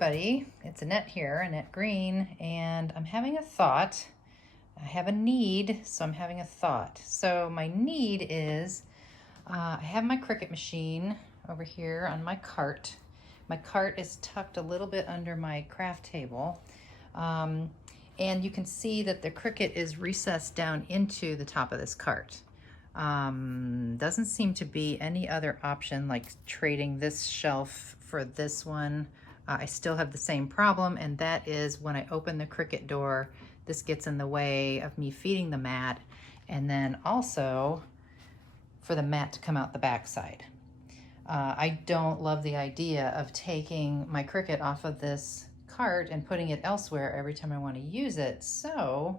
everybody, it's Annette here, Annette Green, and I'm having a thought. I have a need, so I'm having a thought. So my need is, I have my Cricut machine over here on my cart. My cart is tucked a little bit under my craft table, and you can see that the Cricut is recessed down into the top of this cart. Doesn't seem to be any other option like trading this shelf for this one. I still have the same problem, and that is when I open the Cricut door, this gets in the way of me feeding the mat, and then also for the mat to come out the backside. I don't love the idea of taking my Cricut off of this cart and putting it elsewhere every time I want to use it. So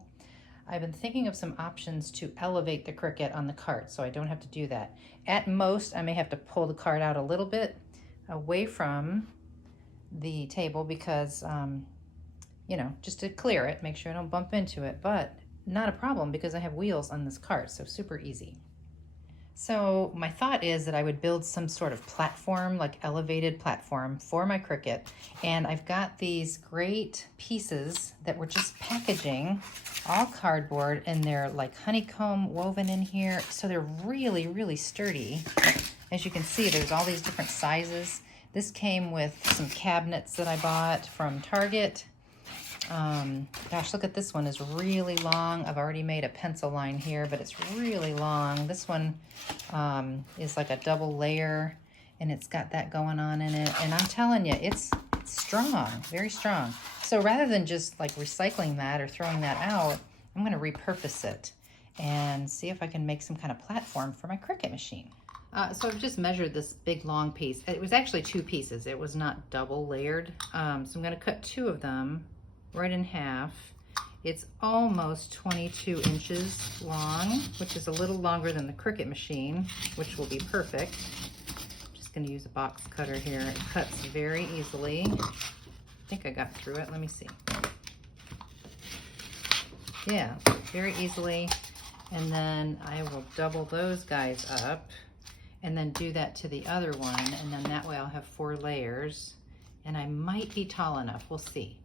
I've been thinking of some options to elevate the Cricut on the cart so I don't have to do that. At most, I may have to pull the cart out a little bit away from the table because, you know, just to clear it, make sure I don't bump into it, but not a problem because I have wheels on this cart, so super easy. So my thought is that I would build some sort of platform, like elevated platform for my Cricut. And I've got these great pieces that we're just packaging, all cardboard, and they're like honeycomb woven in here. So they're really, really sturdy. As you can see, there's all these different sizes. This came with some cabinets that I bought from Target. Gosh, look at this one, is really long. I've already made a pencil line here, but it's really long. This one is like a double layer, and it's got that going on in it. And I'm telling you, it's strong, very strong. So rather than just like recycling that or throwing that out, I'm going to repurpose it and see if I can make some kind of platform for my Cricut machine. So I've just measured this big long piece. It was actually two pieces. It was not double layered. So I'm going to cut two of them right in half. It's almost 22 inches long, which is a little longer than the Cricut machine, which will be perfect. I'm just going to use a box cutter here. It cuts very easily. I think I got through it. Let me see. Yeah, very easily. And then I will double those guys up and then do that to the other one, and then that way I'll have 4 layers, and I might be tall enough. We'll see.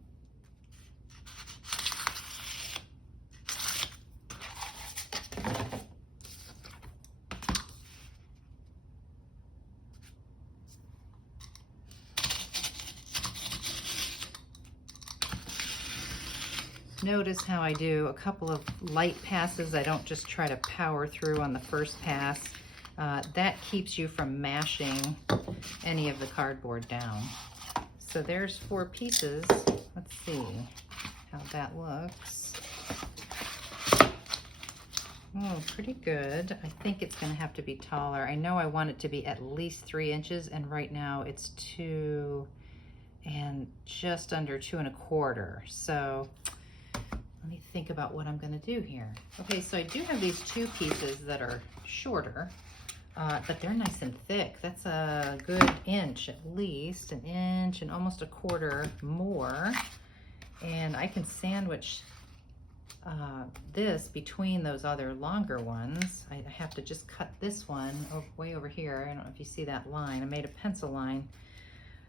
Notice how I do a couple of light passes. I don't just try to power through on the first pass. That keeps you from mashing any of the cardboard down. So there's 4 pieces. Let's see how that looks. Oh, pretty good. I think it's going to have to be taller. I know I want it to be at least 3 inches, and right now it's 2 and just under 2 1/4. So let me think about what I'm going to do here. Okay, so I do have these 2 pieces that are shorter, but they're nice and thick. That's a good inch, at least an inch and almost 1/4 more. And I can sandwich this between those other longer ones. I have to just cut this one way over here. I don't know if you see that line. I made a pencil line.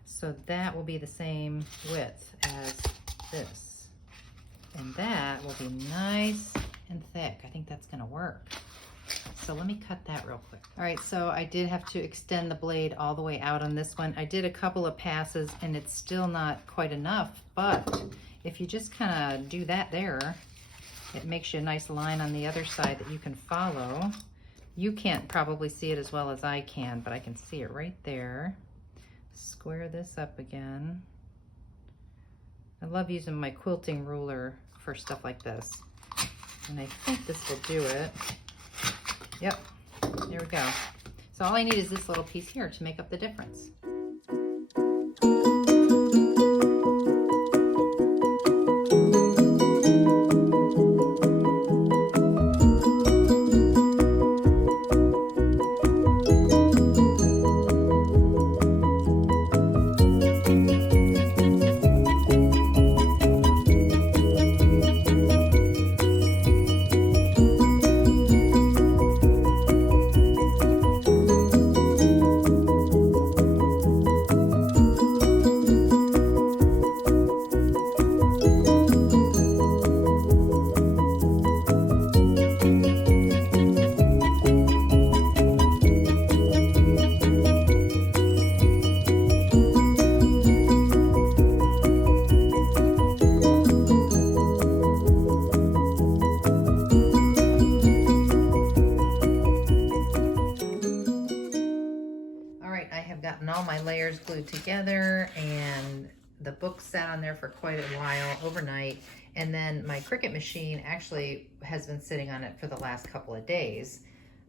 So that will be the same width as this. And that will be nice and thick. I think that's gonna work. So let me cut that real quick. All right, so I did have to extend the blade all the way out on this one. I did a couple of passes and it's still not quite enough, but if you just kind of do that there, it makes you a nice line on the other side that you can follow. You can't probably see it as well as I can, but I can see it right there. Square this up again. I love using my quilting ruler for stuff like this. And I think this will do it. Yep, there we go. So all I need is this little piece here to make up the difference. gotten all my layers glued together, and the book sat on there for quite a while overnight. And then my Cricut machine actually has been sitting on it for the last couple of days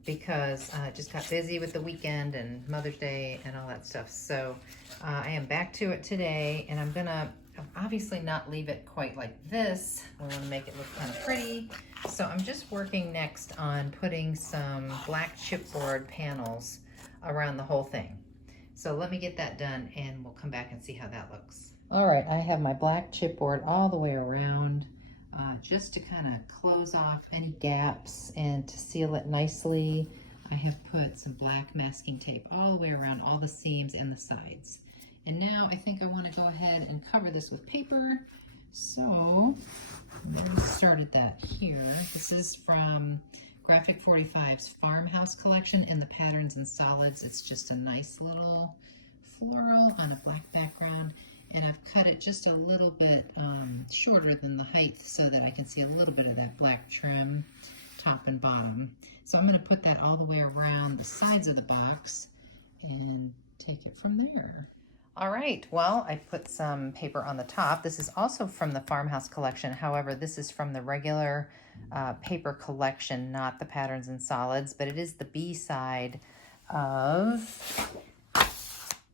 because I just got busy with the weekend and Mother's Day and all that stuff. So I am back to it today, and I'm gonna obviously not leave it quite like this. I want to make it look kind of pretty. So I'm just working next on putting some black chipboard panels around the whole thing. So let me get that done and we'll come back and see how that looks. All right, I have my black chipboard all the way around just to kind of close off any gaps and to seal it nicely. I have put some black masking tape all the way around all the seams and the sides. And now I think I want to go ahead and cover this with paper. So I already started that here. This is from Graphic 45's Farmhouse collection in the Patterns and Solids. It's just a nice little floral on a black background. And I've cut it just a little bit shorter than the height so that I can see a little bit of that black trim, top and bottom. So I'm going to put that all the way around the sides of the box and take it from there. All right, well, I put some paper on the top. This is also from the Farmhouse collection. However, this is from the regular paper collection, not the Patterns and Solids, but it is the B side of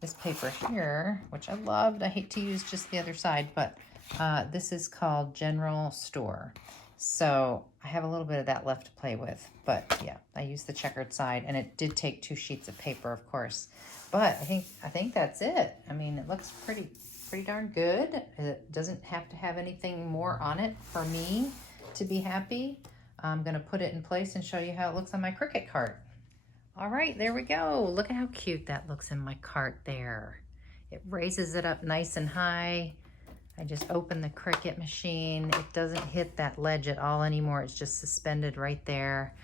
this paper here, which I loved. I hate to use just the other side, but this is called General Store. So I have a little bit of that left to play with, but yeah, I used the checkered side, and it did take 2 sheets of paper, of course. But I think that's it. I mean, it looks pretty darn good. It doesn't have to have anything more on it for me to be happy. I'm gonna put it in place and show you how it looks on my Cricut cart. All right, there we go. Look at how cute that looks in my cart there. It raises it up nice and high. I just opened the Cricut machine. It doesn't hit that ledge at all anymore. It's just suspended right there.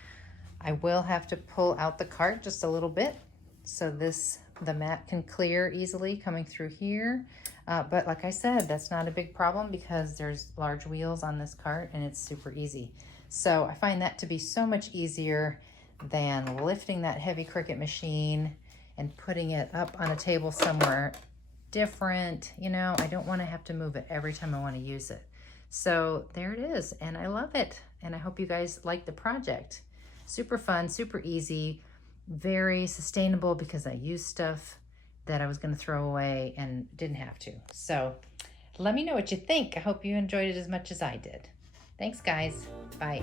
I will have to pull out the cart just a little bit so the mat can clear easily coming through here. But like I said, that's not a big problem because there's large wheels on this cart and it's super easy. So I find that to be so much easier than lifting that heavy Cricut machine and putting it up on a table somewhere different. You know, I don't want to have to move it every time I want to use it. So there it is, and I love it. And I hope you guys like the project. Super fun, super easy, very sustainable because I used stuff that I was going to throw away and didn't have to. So let me know what you think. I hope you enjoyed it as much as I did. Thanks, guys. Bye.